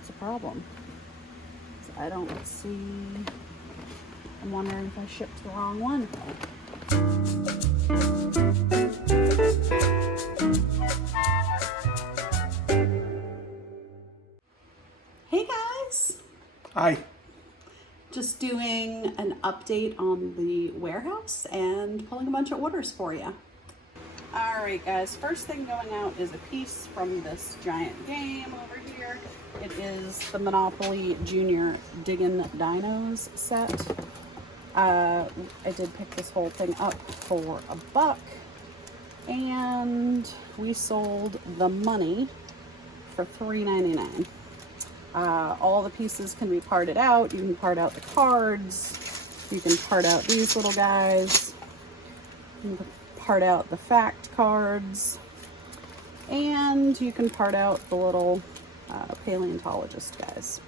That's a problem. So I don't see. I'm wondering if I shipped the wrong one. Hey guys! Hi. Just doing an update on the warehouse and pulling a bunch of orders for you. Alright guys, first thing going out is a piece from this giant game over here. It is the Monopoly Junior Diggin' Dinos set. I did pick this whole thing up for $1, and we sold the money for $3.99. All the pieces can be parted out. You can part out the cards. You can part out these little guys. You can part out the fact cards. And you can part out the little paleontologist guys.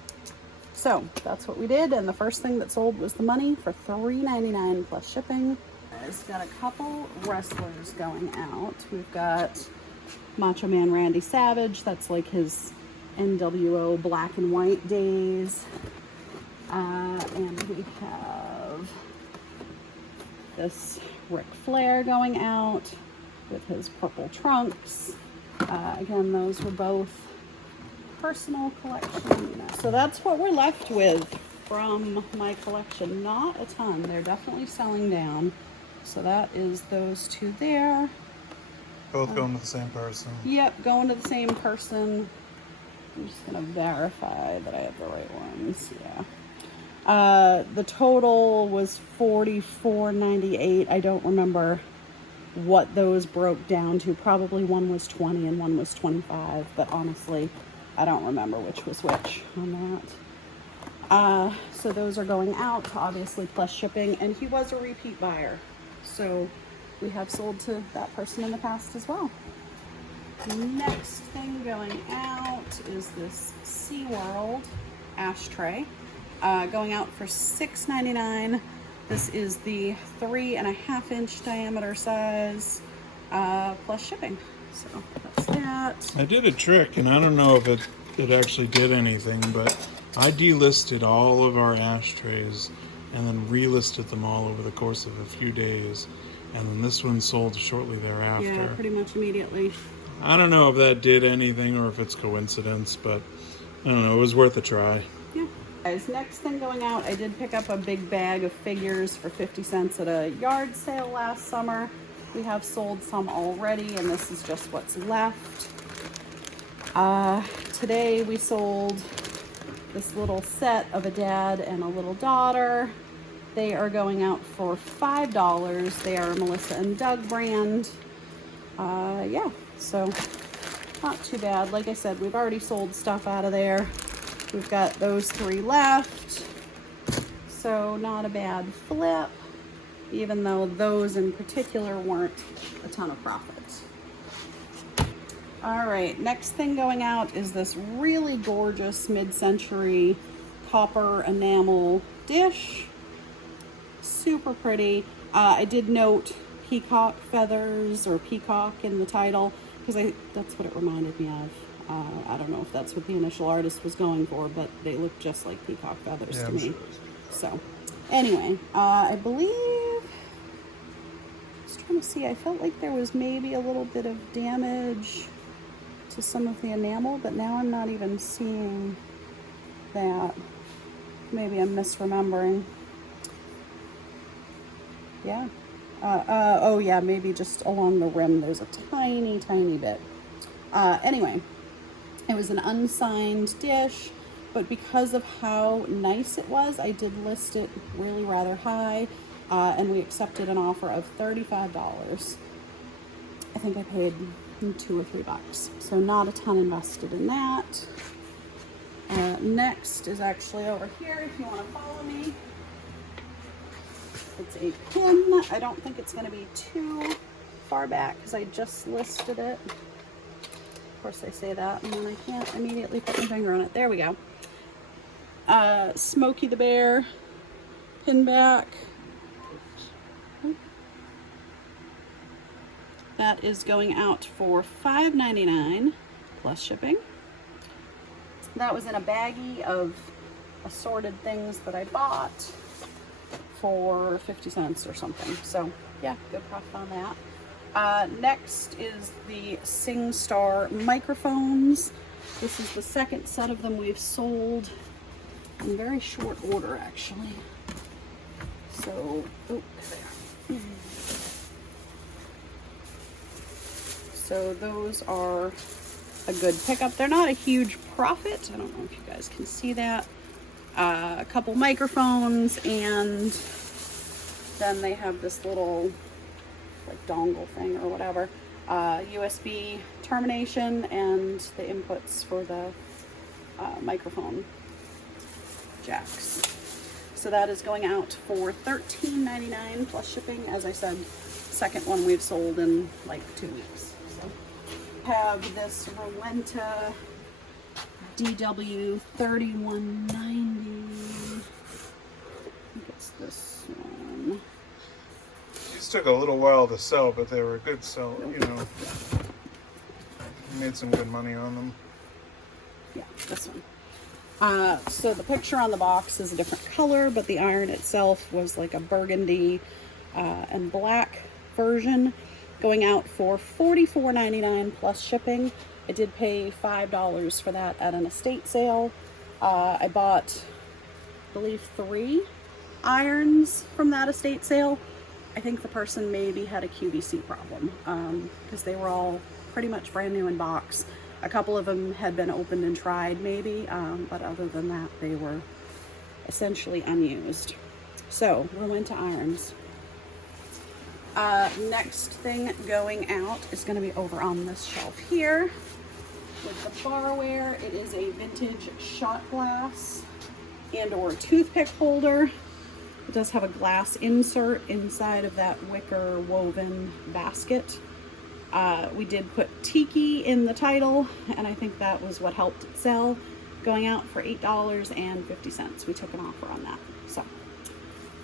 So that's what we did, and the first thing that sold was the money for $3.99 plus shipping. It's got a couple wrestlers going out. We've got Macho Man Randy Savage. That's like his NWO black and white days. And we have this Ric Flair going out with his purple trunks. Again, those were both personal collection. So that's what we're left with from my collection. Not a ton. They're definitely selling down. So that is those two there. Both going to the same person. Yep, going to the same person. I'm just gonna verify that I have the right ones. Yeah. The total was $44.98. I don't remember what those broke down to. Probably one was 20 and one was 25, but honestly, I don't remember which was which on that. So those are going out, obviously, plus shipping, and he was a repeat buyer. So we have sold to that person in the past as well. Next thing going out is this SeaWorld ashtray, going out for $6.99. This is the 3.5-inch diameter size, plus shipping. So that's that. I did a trick, and I don't know if it actually did anything, but I delisted all of our ashtrays and then relisted them all over the course of a few days. And then this one sold shortly thereafter. Yeah, pretty much immediately. I don't know if that did anything or if it's coincidence, but I don't know. It was worth a try. Yeah. Guys, next thing going out, I did pick up a big bag of figures for 50 cents at a yard sale last summer. We have sold some already, and this is just what's left. Today we sold this little set of a dad and a little daughter. They are going out for $5. They are Melissa and Doug brand. Yeah, so not too bad. Like I said, we've already sold stuff out of there. We've got those 3 left. So not a bad flip, even though those in particular weren't a ton of profits. All right, next thing going out is this really gorgeous mid-century copper enamel dish. Super pretty. I did note peacock feathers or peacock in the title because that's what it reminded me of. I don't know if that's what the initial artist was going for, but they look just like peacock feathers to me. So anyway, I believe, I was trying to see, I felt like there was maybe a little bit of damage to some of the enamel, but now I'm not even seeing that. Maybe I'm misremembering. Yeah. Oh yeah, maybe just along the rim there's a tiny, tiny bit. Anyway, it was an unsigned dish, but because of how nice it was, I did list it really rather high, and we accepted an offer of $35. I think I paid $2 or $3, so not a ton invested in that. Next is actually over here, if you want to follow me. It's a pin. I don't think it's going to be too far back because I just listed it. Of course I say that and then I can't immediately put my finger on it. There we go. Smokey the Bear pin back. That is going out for $5.99 plus shipping. That was in a baggie of assorted things that I bought for 50 cents or something. So yeah, good profit on that. Next is the SingStar microphones. This is the second set of them we've sold in very short order, actually. So, oh, there. So those are a good pickup. They're not a huge profit. I don't know if you guys can see that. A couple microphones, and then they have this little like dongle thing or whatever. USB termination and the inputs for the microphone jacks. So that is going out for $13.99 plus shipping. As I said, second one we've sold in like 2 weeks. So have this Rowenta DW3190. I think it's this one. These took a little while to sell, but they were a good sell, you know. Made some good money on them. Yeah, this one. So the picture on the box is a different color, but the iron itself was like a burgundy and black version, going out for $44.99 plus shipping. I did pay $5 for that at an estate sale. I bought, I believe, 3 irons from that estate sale. I think the person maybe had a QVC problem because they were all pretty much brand new in box. A couple of them had been opened and tried maybe, but other than that, they were essentially unused. So, Rowenta irons. Next thing going out is going to be over on this shelf here with the barware. It is a vintage shot glass and or toothpick holder. It does have a glass insert inside of that wicker woven basket. We did put Tiki in the title, and I think that was what helped it sell, going out for $8.50. We took an offer on that. So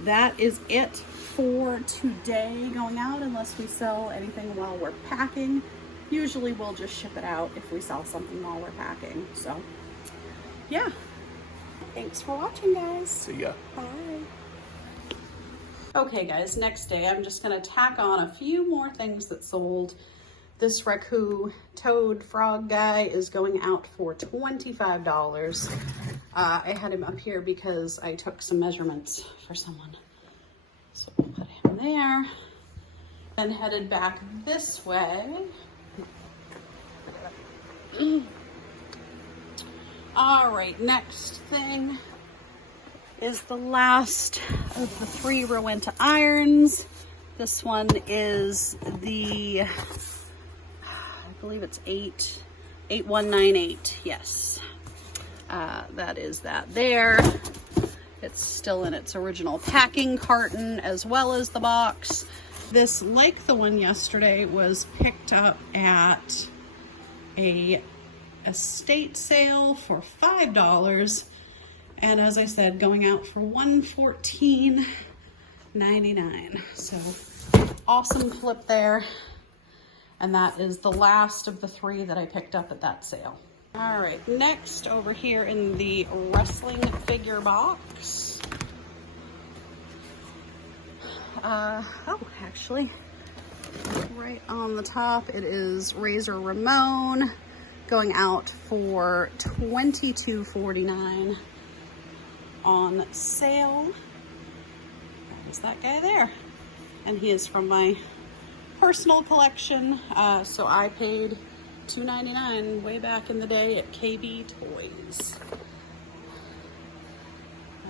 that is it for today going out, unless we sell anything while we're packing. Usually we'll just ship it out if we sell something while we're packing. So yeah, thanks for watching, guys. See ya. Bye. Okay guys, next day I'm just gonna tack on a few more things that sold. This Raku toad frog guy is going out for $25. I had him up here because I took some measurements for someone. So we'll put him there. Then headed back this way. All right, next thing is the last of the 3 Rowenta irons. This one is the, I believe it's 8198, yes. That is that there. It's still in its original packing carton as well as the box. This, like the one yesterday, was picked up at a estate sale for $5. And as I said, going out for $114.99. So awesome flip there. And that is the last of the 3 that I picked up at that sale. All right, next over here in the wrestling figure box. Actually, right on the top, it is Razor Ramon, going out for $22.49 on sale. That is that guy there. And he is from my personal collection. So I paid $2.99 way back in the day at KB Toys.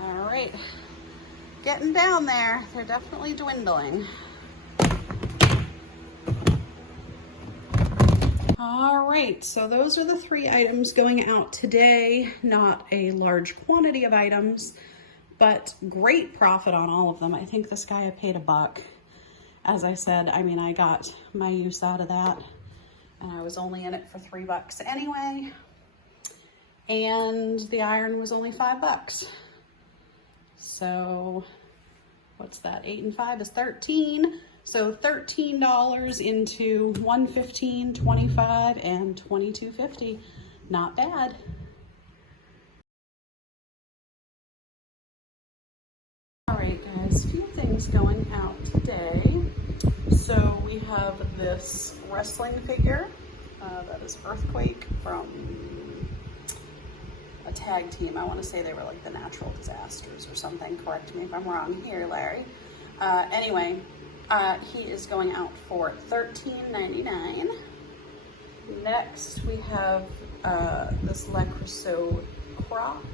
All right, getting down there. They're definitely dwindling. All right, so those are the 3 items going out today. Not a large quantity of items, but great profit on all of them. I think this guy I paid $1. As I said, I mean, I got my use out of that, and I was only in it for $3 anyway. And the iron was only $5. So what's that? 8 and 5 is 13. So $13 into $115, $25, and $22.50. Not bad. All right, guys, a few things going out today. So we have this wrestling figure that is Earthquake from a tag team. I want to say they were like the Natural Disasters or something. Correct me if I'm wrong here, Larry. Anyway, he is going out for $13.99. Next, we have this Le Creuset crock.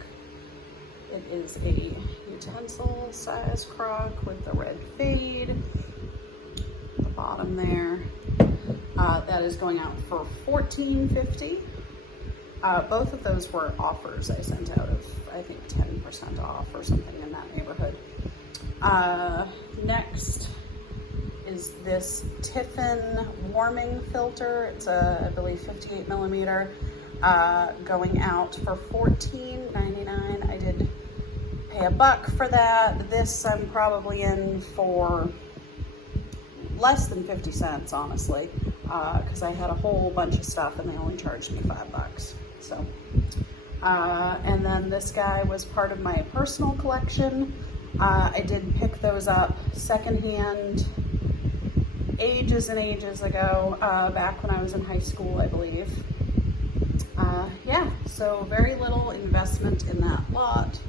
It is a utensil size crock with the red fade at the bottom there. That is going out for $14.50. Both of those were offers I sent out of, I think, 10% off or something in that neighborhood. Next is this Tiffin warming filter. It's a, I believe, 58 millimeter, going out for $14.99. I did pay $1 for that. This I'm probably in for less than 50 cents, honestly, because I had a whole bunch of stuff and they only charged me $5. So, and then this guy was part of my personal collection. I did pick those up secondhand ages and ages ago, back when I was in high school, I believe. Yeah, so very little investment in that lot,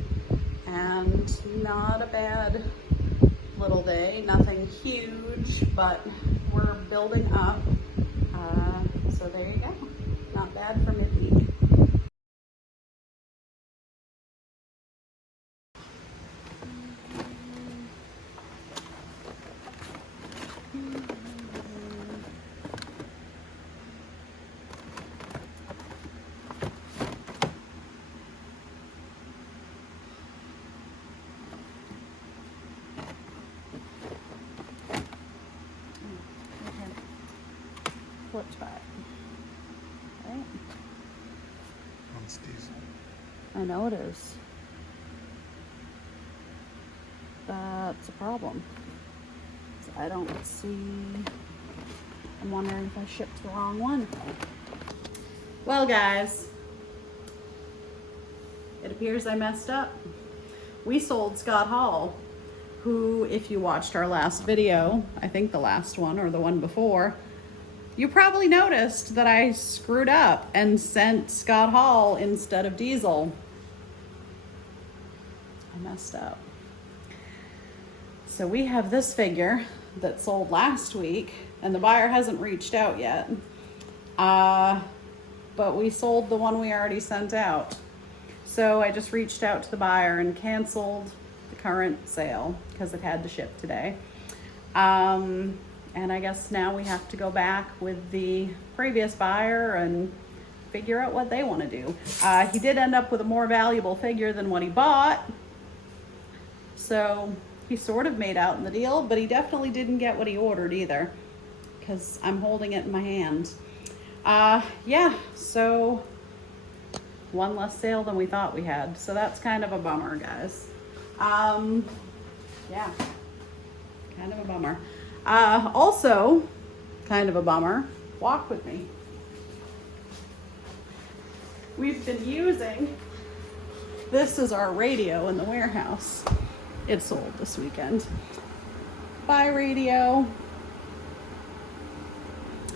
and not a bad little day. Nothing huge, but we're building up. So there you go. Not bad for midweek. Flipped by. Right? It's diesel. I know it is. That's a problem. I don't see. I'm wondering if I shipped the wrong one. Well, guys, it appears I messed up. We sold Scott Hall, who, if you watched our last video, I think the last one or the one before, you probably noticed that I screwed up and sent Scott Hall instead of Diesel. I messed up. So we have this figure that sold last week, and the buyer hasn't reached out yet. But we sold the one we already sent out. So I just reached out to the buyer and canceled the current sale because it had to ship today. And I guess now we have to go back with the previous buyer and figure out what they want to do. He did end up with a more valuable figure than what he bought. So he sort of made out in the deal, but he definitely didn't get what he ordered either, because I'm holding it in my hand. Yeah, so one less sale than we thought we had. So that's kind of a bummer, guys. Yeah, kind of a bummer. Also, kind of a bummer, walk with me. We've been using, this is our radio in the warehouse. It sold this weekend. Buy radio.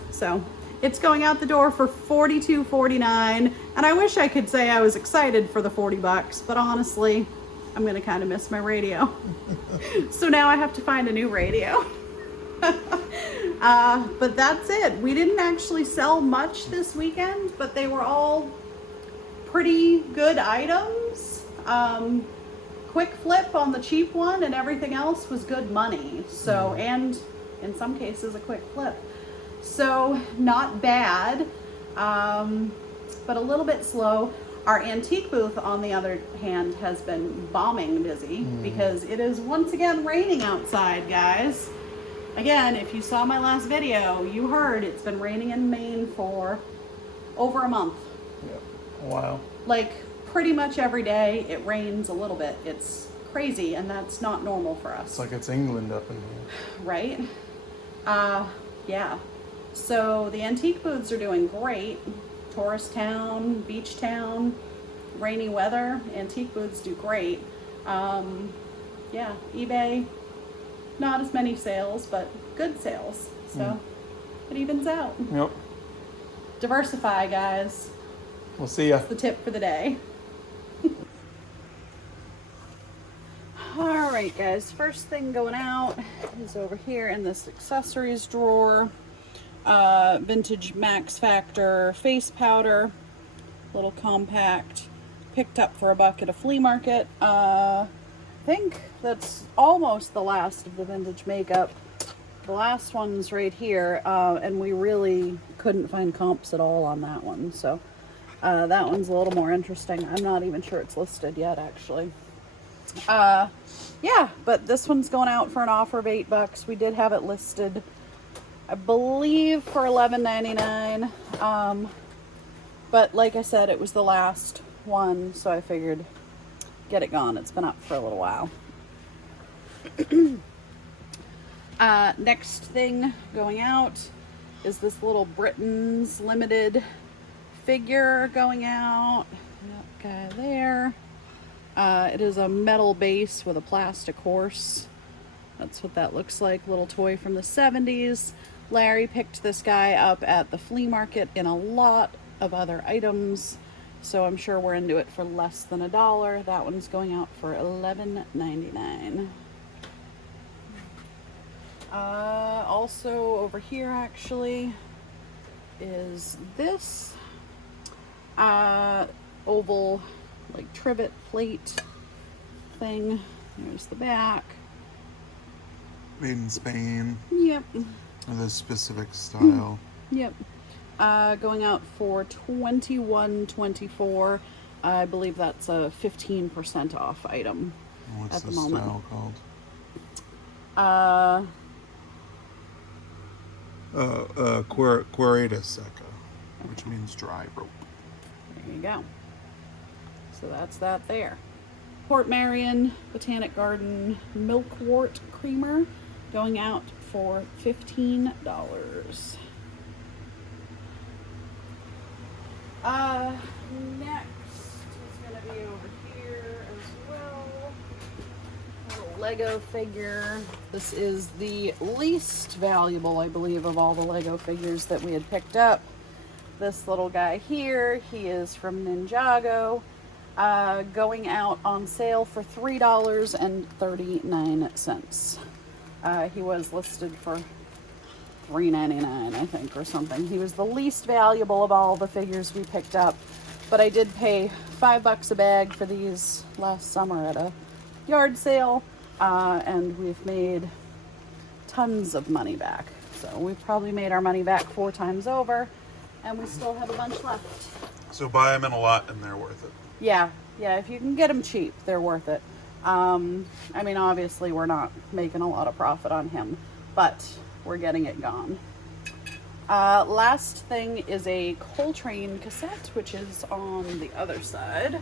So it's going out the door for $42.49, and I wish I could say I was excited for the $40, but honestly, I'm gonna kind of miss my radio. So now I have to find a new radio. But that's it. We didn't actually sell much this weekend, but they were all pretty good items. Quick flip on the cheap one, and everything else was good money. So, and in some cases a quick flip. So not bad, but a little bit slow. Our antique booth, on the other hand, has been bombing busy because it is once again raining outside, guys. Again, if you saw my last video, you heard it's been raining in Maine for over a month. Yeah. Wow. Like pretty much every day it rains a little bit. It's crazy, and that's not normal for us. It's like it's England up in here. Right? Yeah. So the antique booths are doing great. Tourist town, beach town, rainy weather, antique booths do great. yeah, eBay, not as many sales, but good sales. So it evens out. Yep. Diversify, guys. We'll see ya. That's the tip for the day. All right, guys. First thing going out is over here in this accessories drawer. Vintage Max Factor face powder, little compact, picked up for $1 at a flea market. I think that's almost the last of the vintage makeup. The last one's right here, and we really couldn't find comps at all on that one, so that one's a little more interesting. I'm not even sure it's listed yet, actually. Yeah, but this one's going out for an offer of $8. We did have it listed, I believe, for $11.99. But like I said, it was the last one, so I figured get it gone. It's been up for a little while. Next thing going out is this little Britain's Limited figure going out. That guy there. It is a metal base with a plastic horse. That's what that looks like. Little toy from the 70s. Larry picked this guy up at the flea market in a lot of other items, so I'm sure we're into it for less than $1. That one's going out for $11.99. Also over here actually is this oval like trivet plate thing. There's the back. Made in Spain. Yep. Or this specific style. Yep. Going out for $21.24. I believe that's a 15% off item. What's at the the moment. style called? Quereta seca, which means dry rope. There you go. So that's that there. Port Marion Botanic Garden Milkwort Creamer going out for $15. Next is gonna be over here as well. Little Lego figure. This is the least valuable, I believe, of all the Lego figures that we had picked up. This little guy here, he is from Ninjago. Going out on sale for $3.39. He was listed for $3.99, I think, or something. He was the least valuable of all the figures we picked up, but I did pay $5 a bag for these last summer at a yard sale, and we've made tons of money back. So we've probably made our money back 4 times over, and we still have a bunch left. So buy them in a lot and they're worth it. Yeah, if you can get them cheap, they're worth it. I mean, obviously we're not making a lot of profit on him, but we're getting it gone. Last thing is a Coltrane cassette, which is on the other side.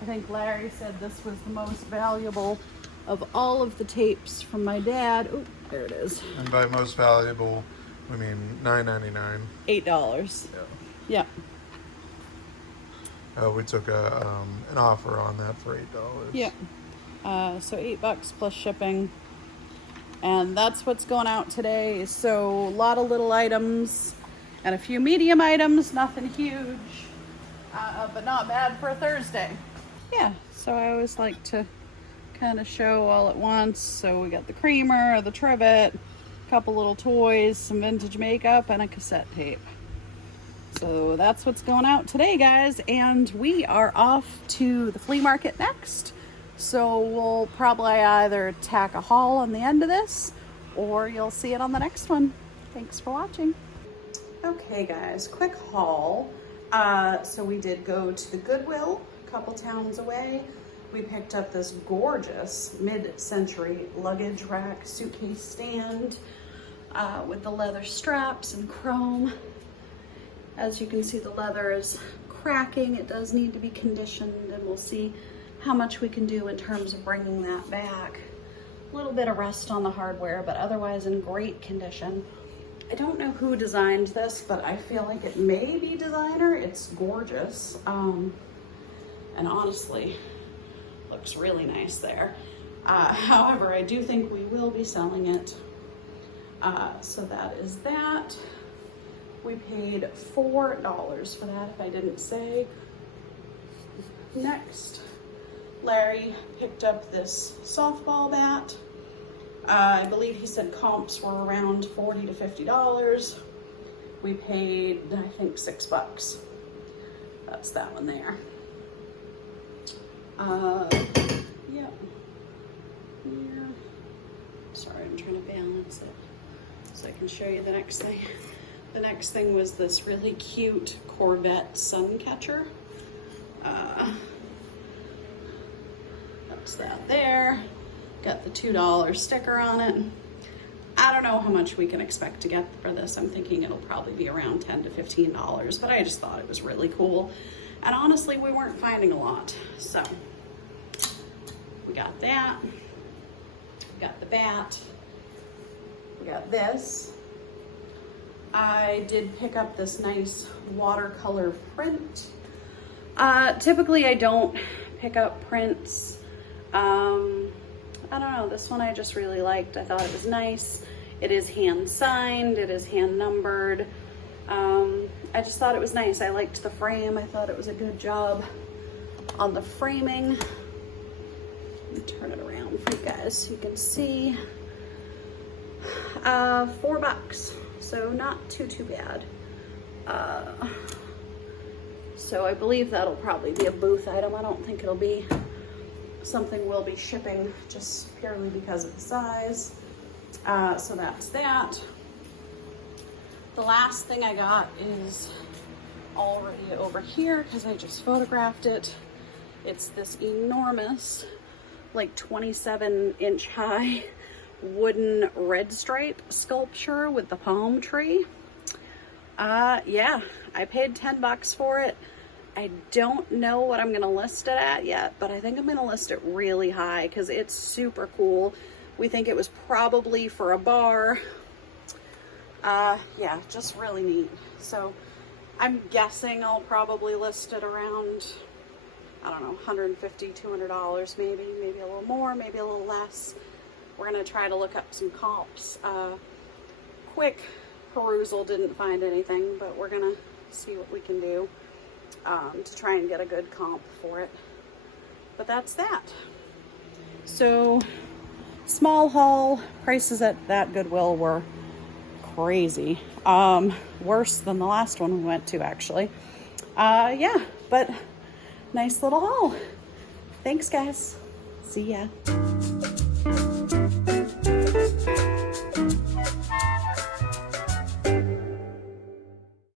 I think Larry said this was the most valuable of all of the tapes from my dad. Oh, there it is. And by most valuable, we mean $9.99. $8. Yeah. Yeah. We took an offer on that for $8. Yeah. So $8 plus shipping. And that's what's going out today. So a lot of little items and a few medium items, nothing huge, but not bad for a Thursday. Yeah, so I always like to kind of show all at once. So we got the creamer, the trivet, a couple little toys, some vintage makeup, and a cassette tape. So that's what's going out today, guys, and we are off to the flea market next. So we'll probably either tack a haul on the end of this, or you'll see it on the next one. Thanks for watching. Okay, guys, quick haul. So we did go to the Goodwill a couple towns away. We picked up this gorgeous mid-century luggage rack suitcase stand with the leather straps and chrome. As you can see, the leather is cracking. It does need to be conditioned, and we'll see how much we can do in terms of bringing that back. A little bit of rust on the hardware, but otherwise in great condition. I don't know who designed this, but I feel like it may be designer. It's gorgeous. And honestly, looks really nice there. However, I do think we will be selling it. So that is that. We paid $4 for that, if I didn't say. Next, Larry picked up this softball bat. I believe he said comps were around $40 to $50. We paid, I think, $6. That's that one there. Yep. Here. Sorry, I'm trying to balance it so I can show you the next thing. The next thing was this really cute Corvette sun catcher. That's that there. Got the $2 sticker on it. I don't know how much we can expect to get for this. I'm thinking it'll probably be around $10 to $15, but I just thought it was really cool. And honestly, we weren't finding a lot. So we got that. We got the bat. We got this. I did pick up this nice watercolor print. Typically I don't pick up prints. I don't know, this one I just really liked. I thought it was nice. It is hand signed, it is hand numbered. I just thought it was nice. I liked the frame. I thought it was a good job on the framing. Let me turn it around for you guys so you can see. $4, so not too bad. So I believe that'll probably be a booth item. I don't think it'll be something we'll be shipping just purely because of the size. So that's that. The last thing I got is already over here because I just photographed it. It's this enormous, like 27-inch high wooden red stripe sculpture with the palm tree. Yeah, I paid $10 for it. I don't know what I'm gonna list it at yet, but I think I'm gonna list it really high because it's super cool. We think it was probably for a bar. Yeah, just really neat. So I'm guessing I'll probably list it around, I don't know, $150, $200 maybe a little more, maybe a little less. We're gonna try to look up some comps. Quick perusal, didn't find anything, but we're gonna see what we can do to try and get a good comp for it. But that's that. So small haul. Prices at that Goodwill were crazy. Worse than the last one we went to, actually. Yeah, but nice little haul. Thanks, guys. See ya.